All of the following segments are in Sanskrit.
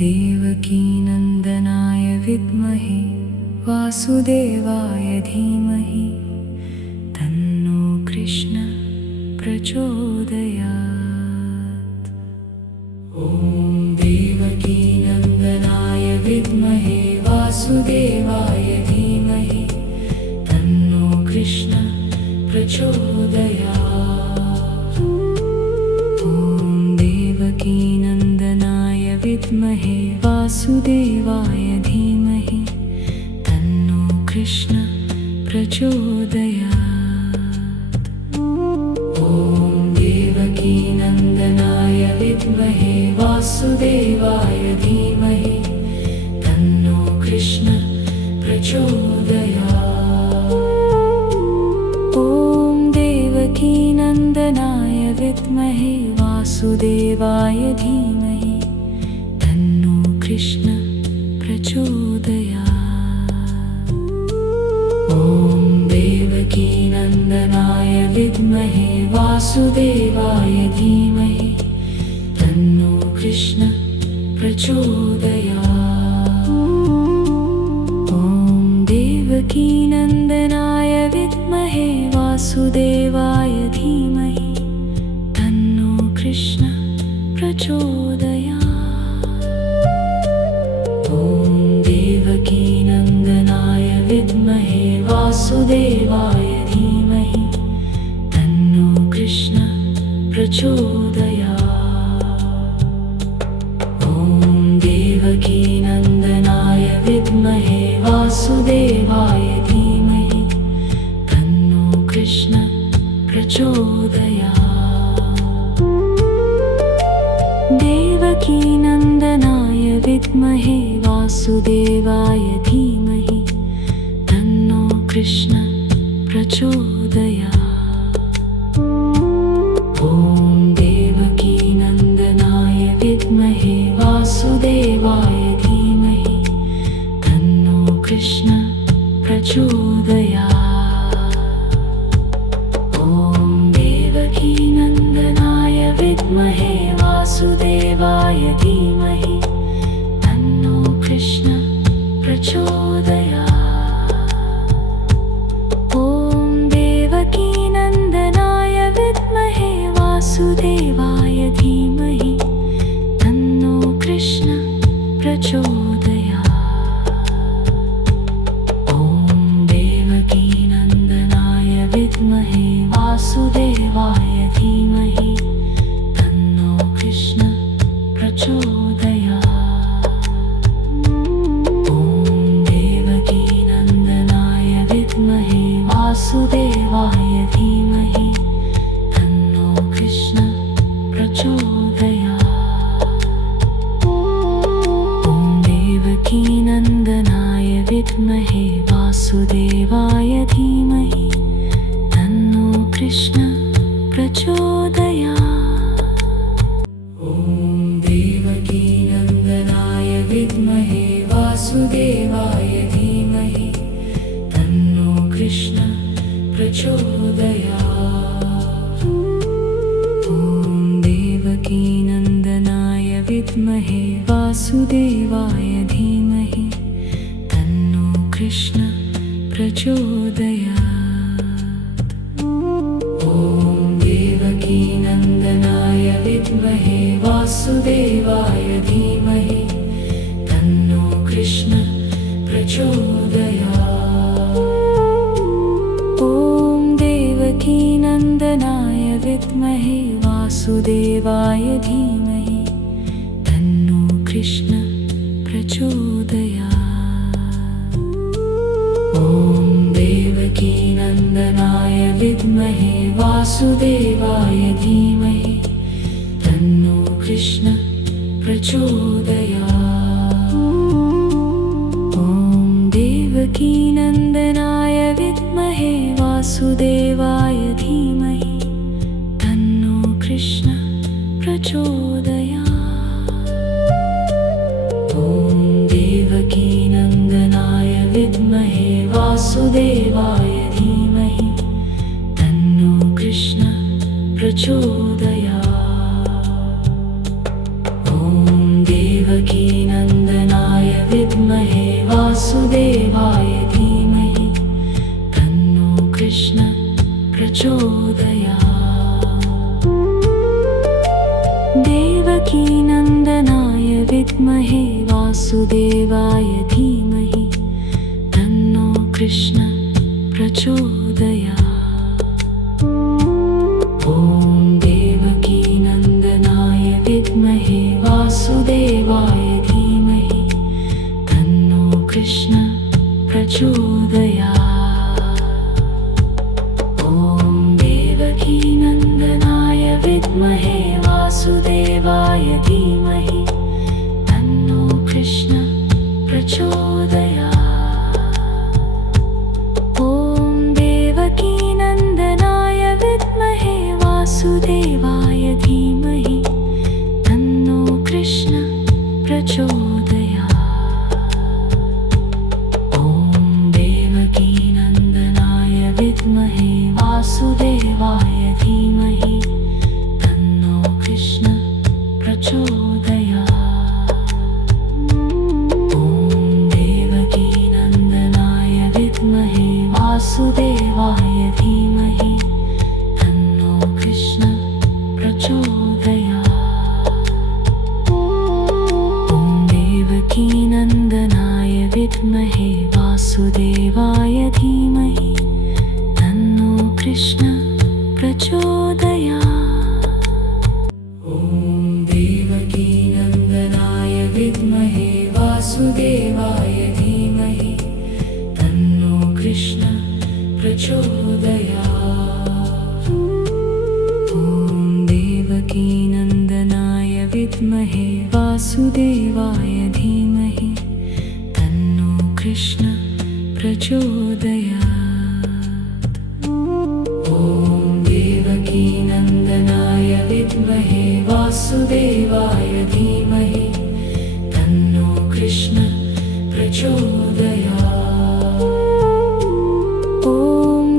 देवकीनन्दनाय विद्महे वासुदेवाय धीमहि तन्नो कृष्ण प्रचोदयात्। ॐ देवकीनन्दनाय विद्महे वासुदेवाय धीमहि तन्नो कृष्ण प्रचोदयात्। ॐ देवकीनन्दनाय विद्महे वासुदेवाय धीमहि तन्नो कृष्ण प्रचोदयात्। ॐ देवकीनन्दनाय विद्महे वासुदेवाय धीमहि तन्नो कृष्ण प्रचोदयात्। ॐ देवकीनन्दनाय विद्महे वासुदेवाय धीमहि तन्नो कृष्ण प्रचोदयात्। ॐ देवकीनन्दनाय विद्महे वासुदेवाय धीमहि तन्नो कृष्ण प्रचोदयात्। ॐ देवकीनन्दनाय विद्महे वासुदेवाय धीमहि तन्नो कृष्ण प्रचोदयात्। ॐ देवकीनन्दनाय विद्महे वासुदेवाय धीमहि तन्नो कृष्ण प्रचोदयात्। ॐ देवकीनन्दनाय विद्महे वासुदेवाय धीमहि तन्नो कृष्ण प्रचोदयात्। देवकीनन्दनाय विद्महे वासुदेवाय धीमहि तन्नो कृष्ण प्रचोदयात्। ॐ देवकीनन्दनाय विद्महे वासुदेवाय धीमहि तन्नो कृष्ण प्रचोदयात्। ॐ देवकीनन्दनाय विद्महे वासुदेवाय धीमहि तन्नो कृष्ण प्रचोदयात्। ॐ देवकीनन्दनाय विद्महे वासुदेवाय धीमहि तन्नो कृष्ण प्रचोदयात्। ॐ देवकीनन्दनाय विद्महे वासुदेवाय धीमहि तन्नो कृष्ण प्रचोदयात्। ॐ देवकीनन्दनाय विद्महे वासुदेवाय धीमहि तन्नो कृष्ण प्रचोदयात्। ॐ देवकीनन्दनाय विद्महे वासुदेवाय धीमहि तन्नो कृष्ण प्रचोदयात्। ॐ देवकीनन्दनाय विद्महे वासुदेवाय धीमहि तन्नो कृष्ण प्रचोदयात्। ॐ देवकीनन्दनाय विद्महे वासुदेवाय धीमहि तन्नो कृष्ण प्रचोदयात्। ॐ देवकीनन्दनाय विद्महे वासुदेवाय धीमहि तन्नो कृष्ण प्रचोदयात्। ॐ देवकीनन्दनाय विद्महे वासुदेवाय धीमहि तन्नो कृष्ण प्रचोदयात्। ॐ देवकीनन्दनाय विद्महे वासुदेवाय धीमहि तन्नो कृष्ण प्रचोदयात्। ॐ देवकीनन्दनाय विद्महे वासुदेवाय धीमहि तन्नो कृष्ण प्रचोदयात्। ॐ देवकीनन्दनाय विद्महे वासुदेवाय धीमहि तन्नो कृष्ण प्रचोदयात्। ॐ देवकीनन्दनाय कृष्ण प्रचोदयात्। देवकीनन्दनाय विद्महे वासुदेवाय धीमहि तन्नो कृष्ण प्रचोदयात्। ॐ देवकीनन्दनाय विद्महे वासुदेवाय धीमहि तन्नो कृष्ण प्रचोदयात्। ॐ देवकीनन्दनाय विद्महे वासुदेवाय धीमहि तन्नो कृष्ण प्रचोदयात्। ॐ देवकीनन्दनाय विद्महे वासुदेवाय धीमहि तन्नो कृष्ण प्रचोदयात्। ॐ देवकीनन्दनाय विद्महे वासुदेवाय धीमहि तन्नो कृष्ण प्रचोदयात्। ॐ देवकीनन्दनाय विद्महे वासुदेवाय धीमहि तन्नो कृष्ण प्रचोदयात्। ॐ देवकीनन्दनाय विद्महे वासुदेवाय धीमहि तन्नो कृष्ण प्रचोदयात्। ॐ देवकीनन्दनाय विद्महे वासुदेवाय धीमहि तन्नो कृष्ण प्रचोदयात्। ॐ देवकीनन्दनाय विद्महे वासुदेवाय धीमहि तन्नो कृष्ण प्रचोदयात्। ॐ देवकीनन्दनाय विद्महे वासुदेवाय धीमहि तन्नो कृष्ण प्रचोदयात्। ॐ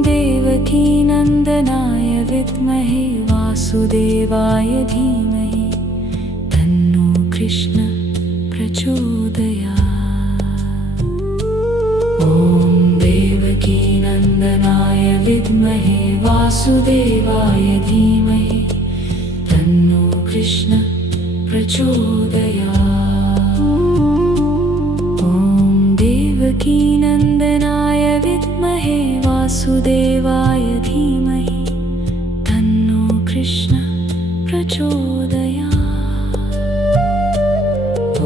देवकीनन्दनाय विद्महे वासुदेवाय धीमहि तन्नो कृष्ण प्रचोदयात्। ॐ देवकीनन्दनाय विद्महे वासुदेवाय धीमहि तन्नो कृष्ण प्रचोदयात्। ॐ देवकीनन्दनाय विद्महे वासुदेवाय धीमहि तन्नो कृष्ण प्रचोदयात्। ॐ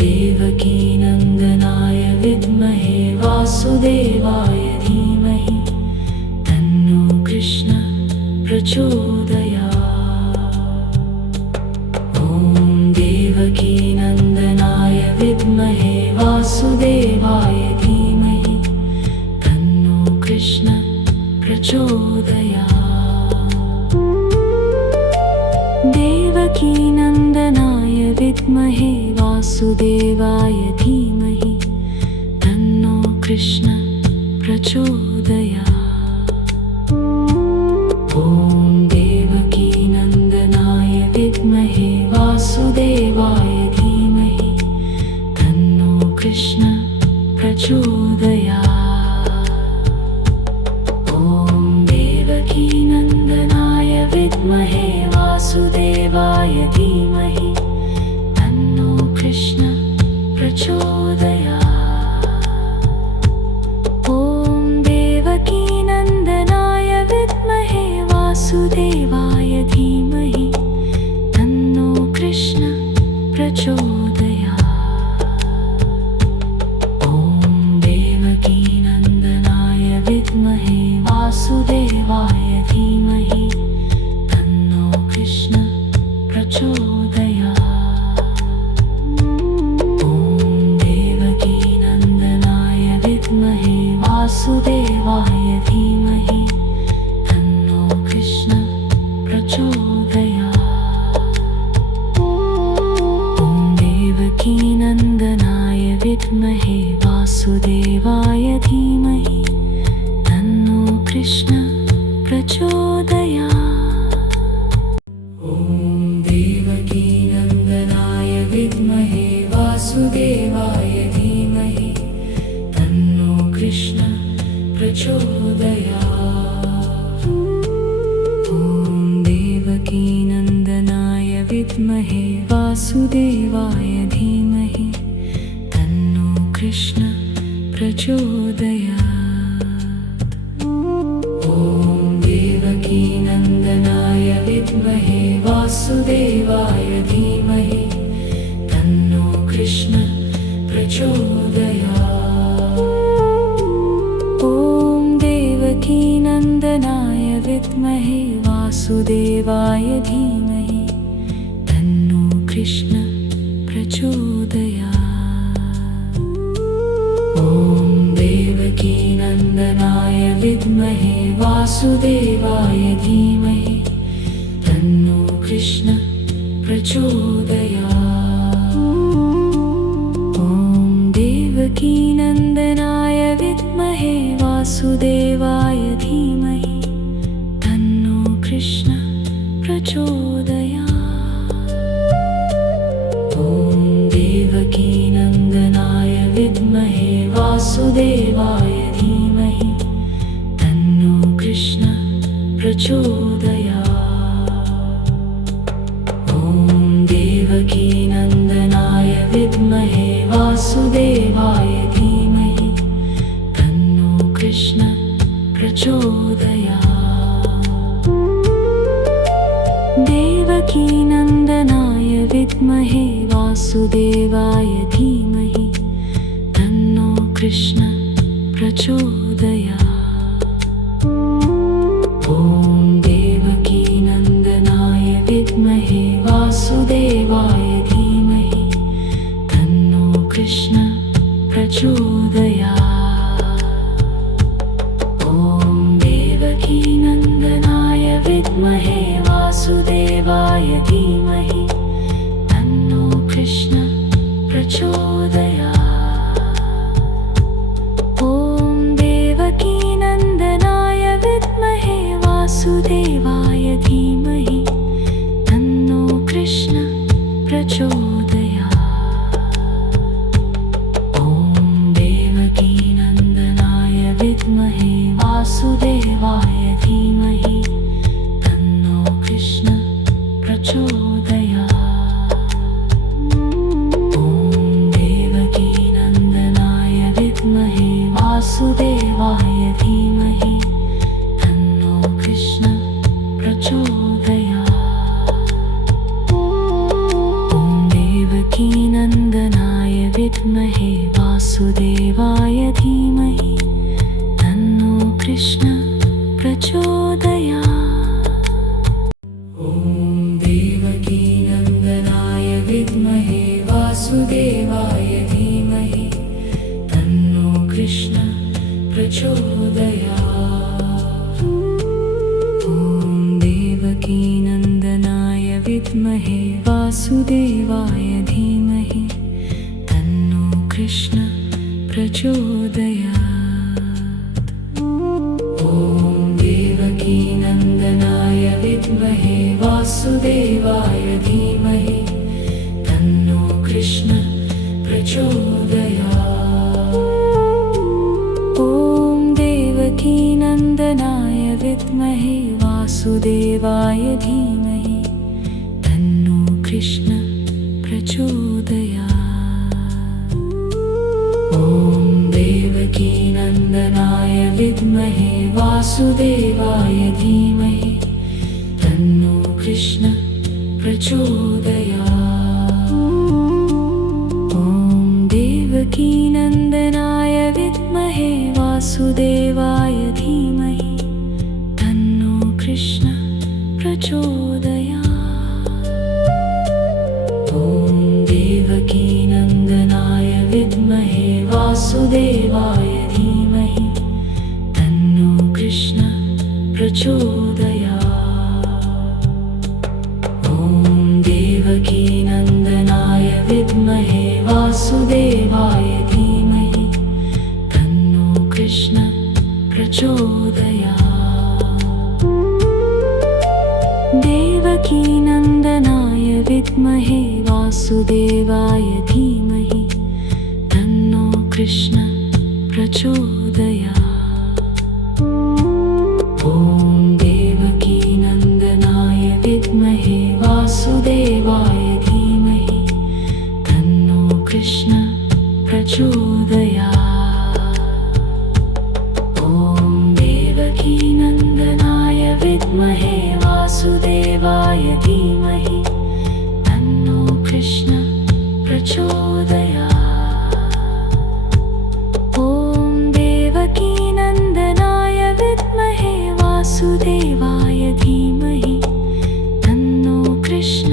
देवकीनन्दनाय विद्महे वासुदेवाय धीमहि तन्नो कृष्ण प्रचोदयात्। ॐ देवकीनन्दनाय विद्महे वासुदेवाय धीमहि तन्नो कृष्ण प्रचोदयात्। देवकीनन्दनाय विद्महे वासुदेवाय धीमहि तन्नो कृष्ण प्रचोदयात्। ॐ देवकीनन्दनाय विद्महे वासुदेवाय धीमहि तन्नो कृष्ण प्रचोदयात्। ॐ देवकीनन्दनाय विद्महे वासुदेवाय धीमहि तन्नो कृष्ण प्रचोदयात्। ॐ देवकीनन्दनाय विद्महे वासुदेवाय धीमहि तन्नो कृष्ण प्रचोदयात्। ॐ देवकीनन्दनाय विद्महे वासुदेवाय धीमहि तन्नो कृष्ण प्रचोदयात्। ॐ देवकीनन्दनाय विद्महे वासुदेवाय धीमहि तन्नो कृष्ण प्रचोदयात्। ॐ देवकीनन्दनाय विद्महे वासुदेवाय धीमहि तन्नो कृष्ण प्रचोदयात्। ॐ देवकीनन्दनाय विद्महे वासुदेवाय धीमहि तन्नो कृष्ण प्रचोदयात्। प्रचोदयात्। ॐ देवकीनन्दनाय विद्महे वासुदेवाय धीमहि तन्नो कृष्ण प्रचोदयात्। ॐ देवकीनन्दनाय विद्महे वासुदेवाय धीमहि तन्नो कृष्ण प्रचोदयात्। ॐ देवकीनन्दनाय विद्महे वासुदेवाय धीमहि तन्नो कृष्ण प्रचोदयात्। ॐ देवकीनन्दनाय विद्महे वासुदेवाय धीमहि तन्नो कृष्ण प्रचोदयात्। ॐ देवकीनन्दनाय विद्महे वासुदेवाय धीमहि तन्नो कृष्ण प्रचोदयात्। ॐ देवकीनन्दनाय विद्महे वासुदेवाय धीमहि तन्नो कृष्ण प्रचोदयात्। ॐ देवकीनन्दनाय विद्महे वासुदेवाय धीमहि तन्नो कृष्ण प्रचोदयात्। देवकीनन्दनाय विद्महे वासुदेवाय धीमहि तन्नो कृष्ण प्रचोदयात्। ॐ देवकीनन्दनाय विद्महे वासुदेवाय धीमहि तन्नो कृष्ण प्रचोदयात्। ॐ देवकीनन्दनाय विद्महे वासुदेवाय धीमहि तन्नो कृष्ण प्रचोदयात्। ॐ देवकीनन्दनाय विद्महे वासुदेवाय धीमहि तन्नो कृष्ण प्रचोदयात्। ॐ देवकीनन्दनाय विद्महे वासुदेवाय धीमहि तन्नो कृष्ण प्रचोदयात्। ॐ देवकीनन्दनाय विद्महे वासुदेवाय धीमहि तन्नो कृष्ण प्रचोदयात्। ॐ देवकीनन्दनाय विद्महे वासुदेवाय धीमहि तन्नो कृष्ण प्रचोदयात्। ॐ देवकीनन्दनाय विद्महे वासुदेवाय धीमहि तन्नो कृष्ण प्रचोदयात्। ॐ देवकीनन्दनाय विद्महे वासुदेवाय धीमहि तन्नो कृष्ण प्रचोदयात्। ॐ देवकीनन्दनाय विद्महे वासुदेवाय धीमहि तन्नो कृष्ण प्रचोदयात्। ॐ देवकीनन्दनाय विद्महे वासुदेवाय धीमहि तन्नो कृष्ण प्रचोदयात्। ॐ देवकीनन्दनाय विद्महे वासुदेवाय धीमहि तन्नो कृष्ण प्रचोदयात्। ॐ देवकीनन्दनाय विद्महे वासुदेवाय धीमहि तन्नो कृष्ण प्रचोदयात्। ॐ देवकीनन्दनाय विद्महे वासुदेवाय धीमहि तन्नो कृष्ण प्रचोदयात्। ॐ देवकीनन्दनाय विद्महे वासुदेवाय धीमहि तन्नो कृष्ण प्रचोदयात्। देवकीनन्दनाय विद्महे वासुदेवाय धीमहि तन्नो कृष्ण प्रचोदयात्। विद्महे वासुदेवाय धीमहि तन्नो कृष्ण प्रचोदयात्। ॐ देवकीनन्दनाय विद्महे वासुदेवाय धीमहि तन्नो कृष्ण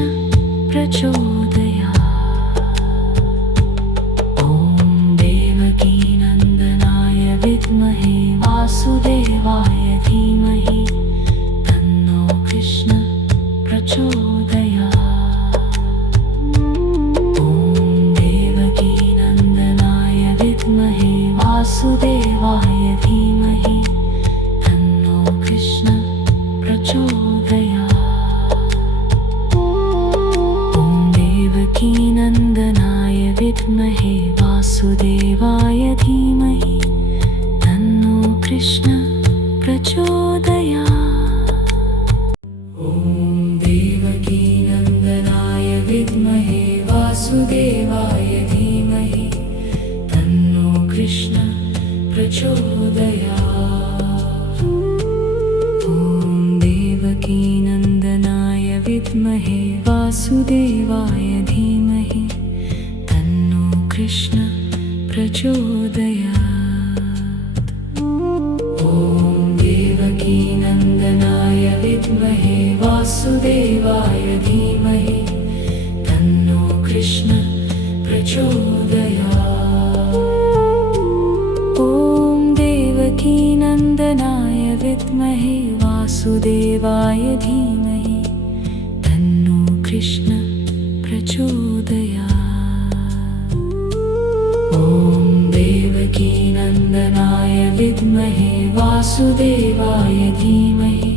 प्रचोदयात्। ॐ देवकीनन्दनाय विद्महे वासुदेवाय धीमहि तन्नो कृष्ण प्रचोदयात्। ॐ देवकीनन्दनाय विद्महे वासुदेवाय धीमहि तन्नो कृष्ण प्रचोदयात्। ॐ देवकीनन्दनाय विद्महे वासुदेवाय धीमहि तन्नो कृष्ण प्रचोदयात्। ॐ देवकीनन्दनाय विद्महे वासुदेवाय धीमहि तन्नो कृष्ण प्रचोदयात्। ॐ देवकीनन्दनाय विद्महे वासुदेवाय धीमहि तन्नो कृष्ण प्रचोदयात्। ॐ देवकीनन्दनाय विद्महे वासुदेवाय धीमहि तन्नो कृष्ण प्रचोदयात्। ॐ देवकीनन्दनाय विद्महे वासुदेवाय धीमहि तन्नो कृष्ण प्रचोदयात्। ॐ देवकीनन्दनाय विद्महे वासुदेवाय धीमहि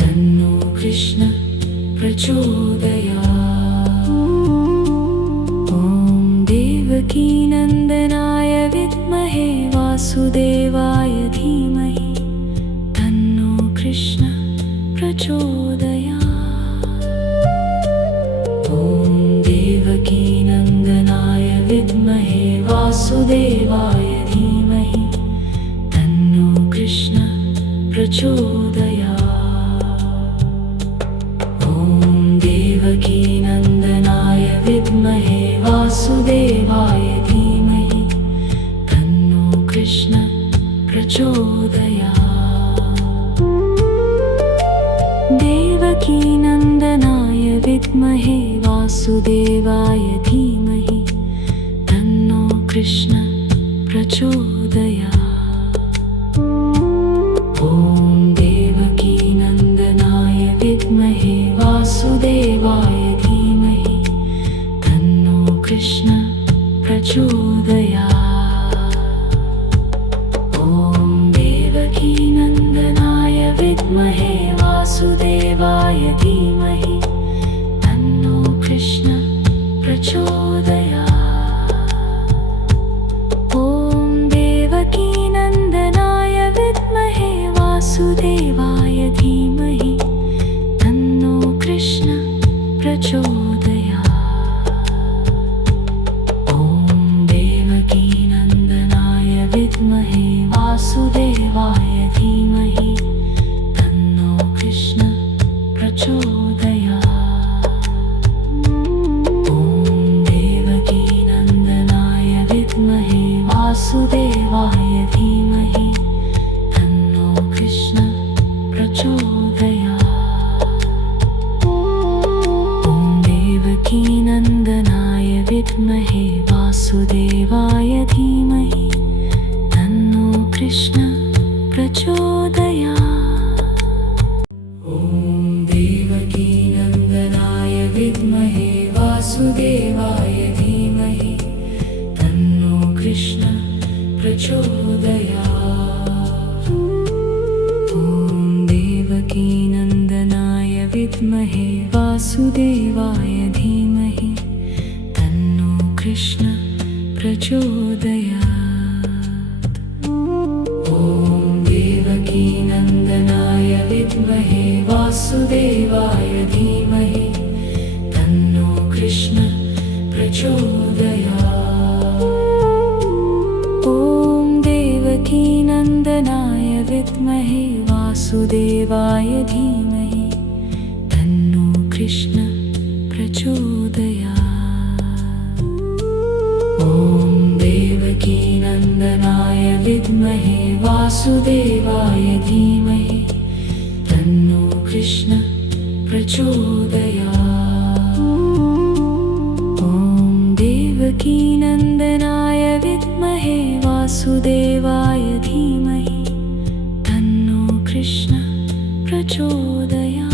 तन्नो कृष्ण प्रचोदयात्। ॐ देवकीनन्दनाय विद्महे वासुदेवाय धीमहि तन्नो कृष्ण प्रचोदयात्। ॐ देवकीनन्दनाय विद्महे वासुदेवाय धीमहि तन्नो कृष्ण प्रचोदयात्। ॐ देवकीनन्दनाय विद्महे वासुदेवाय धीमहि तन्नो कृष्ण प्रचोदयात्। देवकीनन्दनाय विद्महे वासुदेवाय धीमहि तन्नो कृष्ण प्रचोदयात्। ॐ देवकीनन्दनाय विद्महे वासुदेवाय धीमहि तन्नो कृष्ण प्रचोदयात्। ॐ देवकीनन्दनाय विद्महे वासुदेवाय धीमहि तन्नो कृष्ण प्रचोदयात्। ॐ देवकीनन्दनाय विद्महे वासुदेवाय धीमहि तन्नो कृष्ण प्रचोदयात्। ॐ देवकीनन्दनाय विद्महे वासुदेवाय धीमहि तन्नो कृष्ण प्रचोदयात्। ॐ देवकीनन्दनाय विद्महे वासुदेवाय धीमहि तन्नो कृष्ण प्रचोदयात्। ॐ देवकीनन्दनाय विद्महे वासुदेवाय धीमहि तन्नो कृष्ण प्रचोदयात्। ॐ देवकीनन्दनाय विद्महे वासुदेवाय धीमहि तन्नो कृष्ण प्रचोदयात्। ॐ देवकीनन्दनाय विद्महे वासुदेवाय धीमहि तन्नो कृष्ण प्रचोदयात्। ॐ देवकीनन्दनाय विद्महे वासुदेवाय धीमहि तन्नो कृष्ण प्रचोदयात्। ॐ देवकीनन्दनाय विद्महे वासुदेवाय धीमहि तन्नो कृष्ण प्रचोदयात्। ॐ देवकीनन्दनाय विद्महे वासुदेवाय धीमहि तन्नो कृष्ण प्रचोदयात्। ॐ देवकीनन्दनाय विद्महे वासुदेवाय धीमहि तन्नो कृष्ण प्रचोदयात्।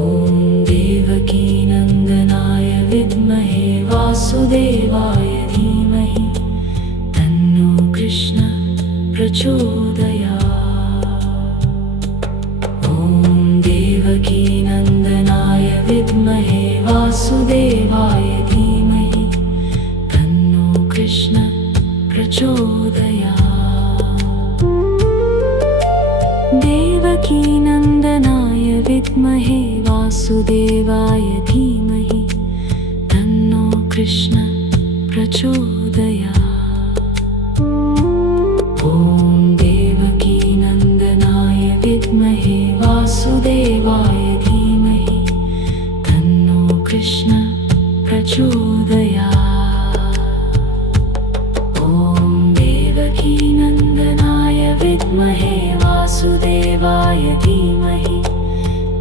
ॐ देवकीनन्दनाय विद्महे वासुदेवाय धीमहि तन्नो कृष्ण प्रचोदयात्। ॐ देवकीनन्दनाय विद्महे वासुदेवाय धीमहि तन्नो कृष्ण प्रचोदयात्। देवकीनन्दनाय विद्महे वासुदेवाय धीमहि तन्नो कृष्ण प्रचोदयात्। ॐ देवकीनन्दनाय विद्महे वासुदेवाय धीमहि तन्नो कृष्ण प्रचोदयात्। ॐ देवकीनन्दनाय विद्महे वासुदेवाय धीमहि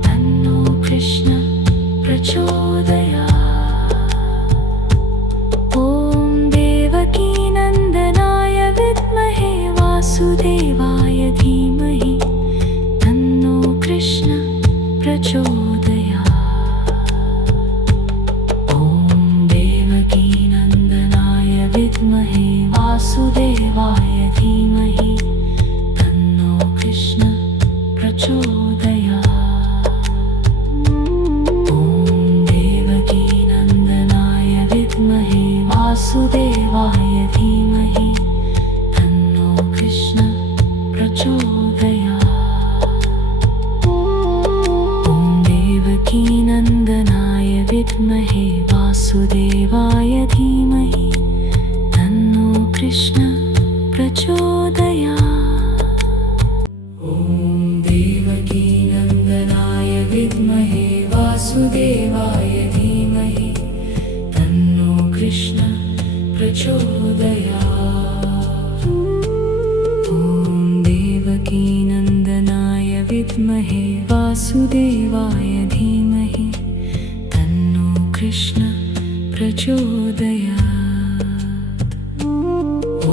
तन्नो कृष्ण प्रचोदयात्। ॐ देवकीनन्दनाय विद्महे वासुदेवाय धीमहि तन्नो कृष्ण प्रचोदयात्। ॐ देवकीनन्दनाय विद्महे वासुदेवाय धीमहि तन्नो कृष्ण प्रचोदयात्। ॐ देवकीनन्दनाय विद्महे वासुदेवाय धीमहि तन्नो कृष्ण प्रचोदयात्। ॐ देवकीनन्दनाय विद्महे वासुदेवाय धीमहि तन्नो कृष्ण प्रचोदयात्। ॐ देवकीनन्दनाय विद्महे वासुदेवाय धीमहि तन्नो कृष्ण प्रचोदयात्। ॐ देवकीनन्दनाय विद्महे वासुदेवाय धीमहि तन्नो कृष्ण प्रचोदयात्। ॐ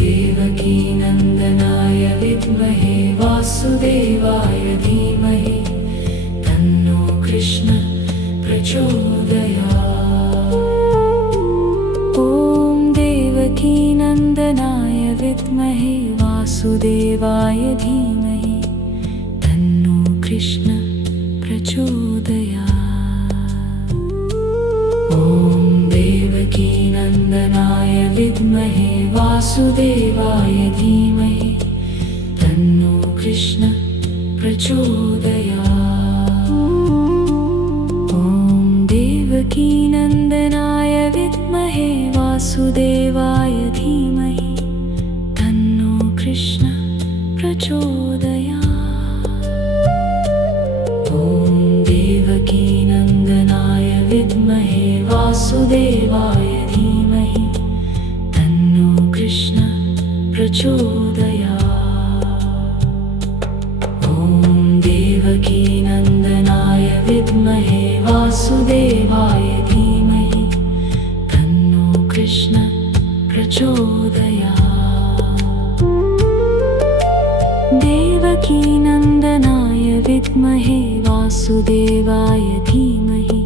देवकीनन्दनाय विद्महे वासुदेवाय धीमहि तन्नो कृष्ण प्रचोदयात्। ॐ देवकीनन्दनाय विद्महे वासुदेवाय धीमहि तन्नो कृष्ण प्रचोदयात्। ॐ देवकीनन्दनाय विद्महे वासुदेवाय धीमहि तन्नो कृष्ण प्रचोदयात्। ॐ देवकीनन्दनाय विद्महे वासुदेवाय धीमहि तन्नो कृष्ण प्रचोदयात्। ॐ देवकीनन्दनाय विद्महे वासुदेवाय धीमहि तन्नो कृष्ण प्रचोदयात्। ॐ देवकीनन्दनाय विद्महे वासुदेवाय धीमहि तन्नो कृष्ण प्रचोदयात्। देवकीनन्दनाय विद्महे वासुदेवाय धीमहि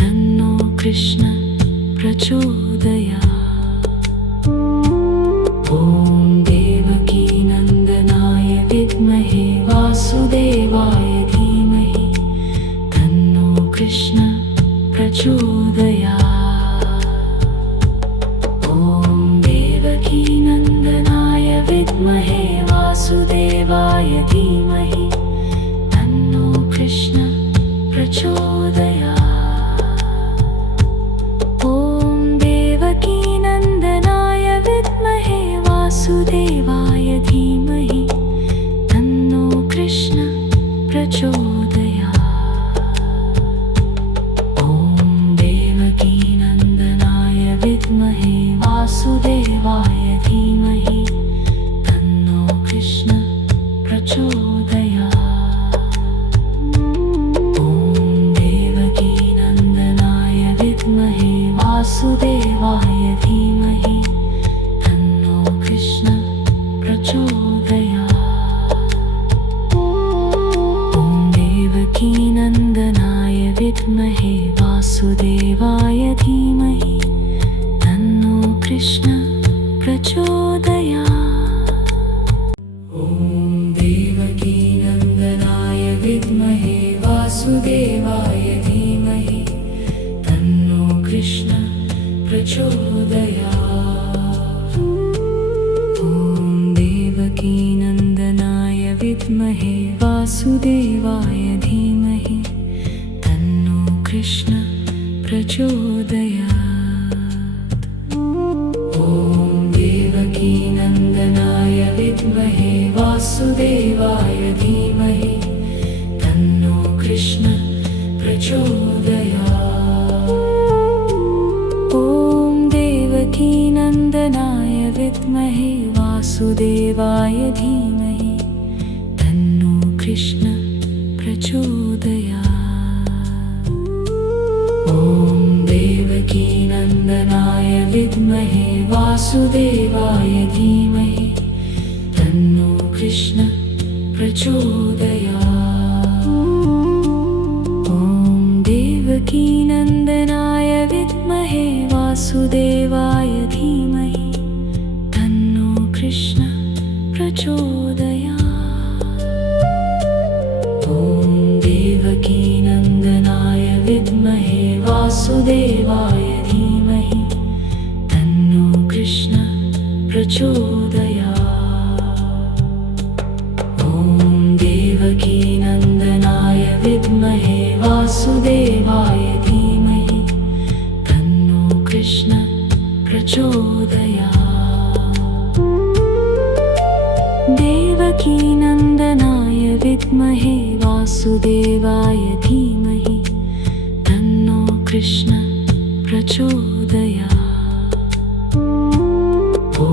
तन्नो कृष्ण प्रचोदयात्। ॐ देवकीनन्दनाय विद्महे वासुदेवाय धीमहि तन्नो कृष्ण प्रचोदयात्। ॐ देवकीनन्दनाय विद्महे वासुदेवाय धीमहि तन्नो कृष्ण प्रचोदयात्। ॐ देवकीनन्दनाय विद्महे वासुदेवाय धीमहि कृष्ण प्रचोदयात्। ॐ देवकीनन्दनाय विद्महे वासुदेवाय धीमहि तन्नो कृष्ण प्रचोदयात्। ॐ देवकीनन्दनाय विद्महे वासुदेवाय धीमहि तन्नो कृष्ण प्रचोदयात्। ॐ देवकीनन्दनाय विद्महे वासुदेवाय धीमहि तन्नो कृष्ण प्रचोदयात्। ॐ देवकीनन्दनाय विद्महे वासुदेवाय धीमहि तन्नो कृष्ण प्रचोदयात्। ॐ देवकीनन्दनाय विद्महे वासुदेवाय धीमहि तन्नो कृष्ण प्रचोदयात्। ॐ देवकीनन्दनाय विद्महे वासुदेवाय धीमहि तन्नो कृष्ण प्रचोदयात्। ॐ देवकीनन्दनाय विद्महे वासुदेवाय धीमहि तन्नो कृष्ण प्रचोदयात्। ॐ देवकीनन्दनाय विद्महे वासुदेवाय धीमहि तन्नो कृष्ण प्रचोदयात्। ॐ देवकीनन्दनाय विद्महे वासुदेवाय धीमहि तन्नो कृष्ण प्रचोदयात्। ॐ देवकीनन्दनाय विद्महे वासुदेवाय धीमहि तन्नो कृष्ण प्रचोदयात्। देवकीनन्दनाय विद्महे वासुदेवाय धीमहि तन्नो कृष्ण प्रचोदयात्। ॐ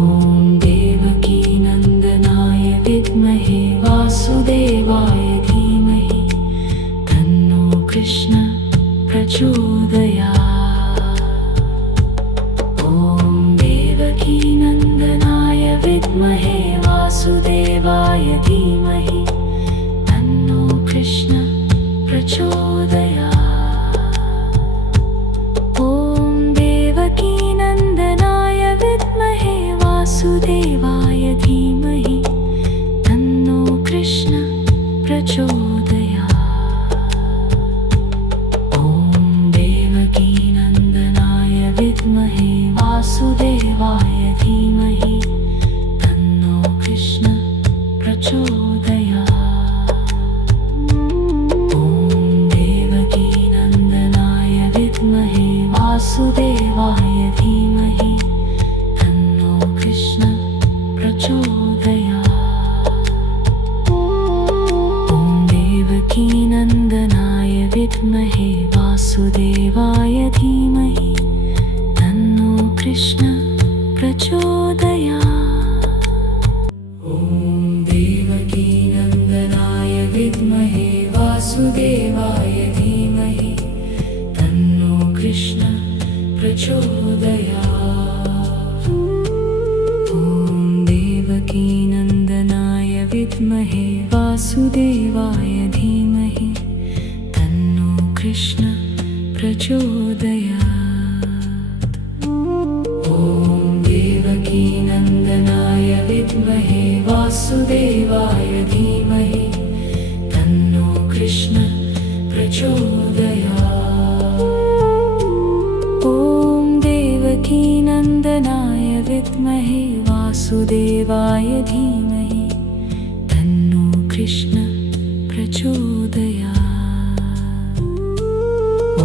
देवकीनन्दनाय विद्महे वासुदेवाय धीमहि तन्नो कृष्ण प्रचोदयात्। ॐ देवकीनन्दनाय विद्महे वासुदेवाय धीमहि तन्नो कृष्ण प्रचोदयात्। ॐ देवकीनन्दनाय विद्महे वासुदेवाय धीमहि तन्नो कृष्ण प्रचोदयात्। ॐ देवकीनन्दनाय विद्महे वासुदेवाय धीमहि तन्नो कृष्ण प्रचोदयात्। ॐ देवकीनन्दनाय विद्महे वासुदेवाय धीमहि तन्नो कृष्ण प्रचोदयात्। ॐ देवकीनन्दनाय विद्महे वासुदेवाय धीमहि तन्नो कृष्ण प्रचोदयात्। ॐ देवकीनन्दनाय विद्महे वासुदेवाय धीमहि तन्नो कृष्ण प्रचोदयात्। ॐ देवकीनन्दनाय विद्महे वासुदेवाय धीमहि तन्नो कृष्ण प्रचोदयात्। ॐ देवकीनन्दनाय विद्महे वासुदेवाय धीमहि तन्नो कृष्ण प्रचोदयात्। ॐ देवकीनन्दनाय विद्महे वासुदेवाय धीमहि तन्नो कृष्ण प्रचोदयात्। ॐ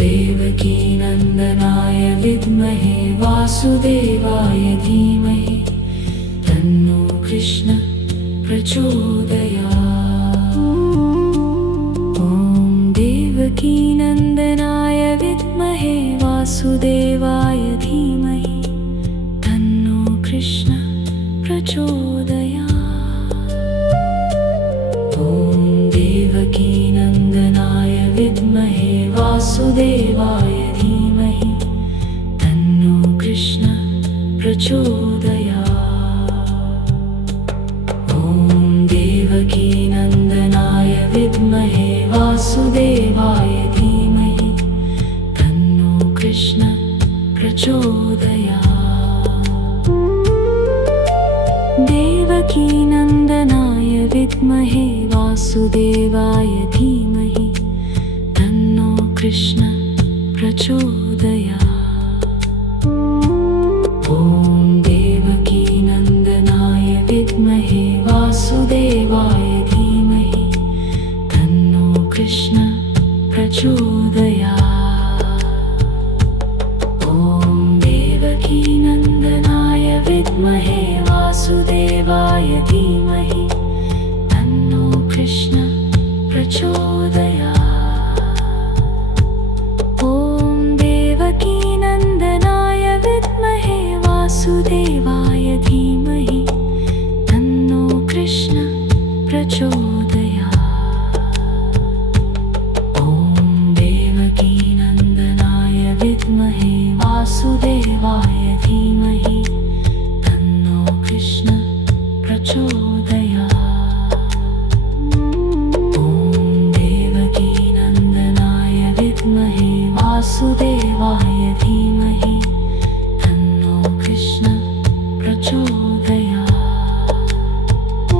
देवकीनन्दनाय विद्महे वासुदेवाय धीमहि तन्नो कृष्ण प्रचोदयात्। ॐ देवकीनन्दनाय विद्महे वासुदेवाय धीमहि तन्नो कृष्ण प्रचोदयात्। देवकीनन्दनाय विद्महे वासुदेवाय धीमहि तन्नो कृष्ण प्रचोदयात्। देवकीनन्दनाय विद्महे वासुदेवाय धीमहि तन्नो कृष्ण प्रचोदयात्। ॐ देवकीनन्दनाय विद्महे वासुदेवाय धीमहि तन्नो कृष्ण प्रचोदयात्। ॐ देवकीनन्दनाय विद्महे वासुदेवाय धीमहि तन्नो कृष्ण प्रचोदयात्। ॐ देवकीनन्दनाय विद्महे वासुदेवाय धीमहि तन्नो कृष्ण प्रचोदयात्। ॐ देवकीनन्दनाय विद्महे वासुदेवाय धीमहि तन्नो कृष्ण प्रचोदयात्। ॐ देवकीनन्दनाय विद्महे वासुदेवाय धीमहि तन्नो कृष्ण प्रचोदयात्। ॐ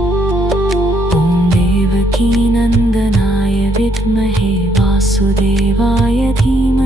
देवकीनन्दनाय विद्महे वासुदेवाय धीमहि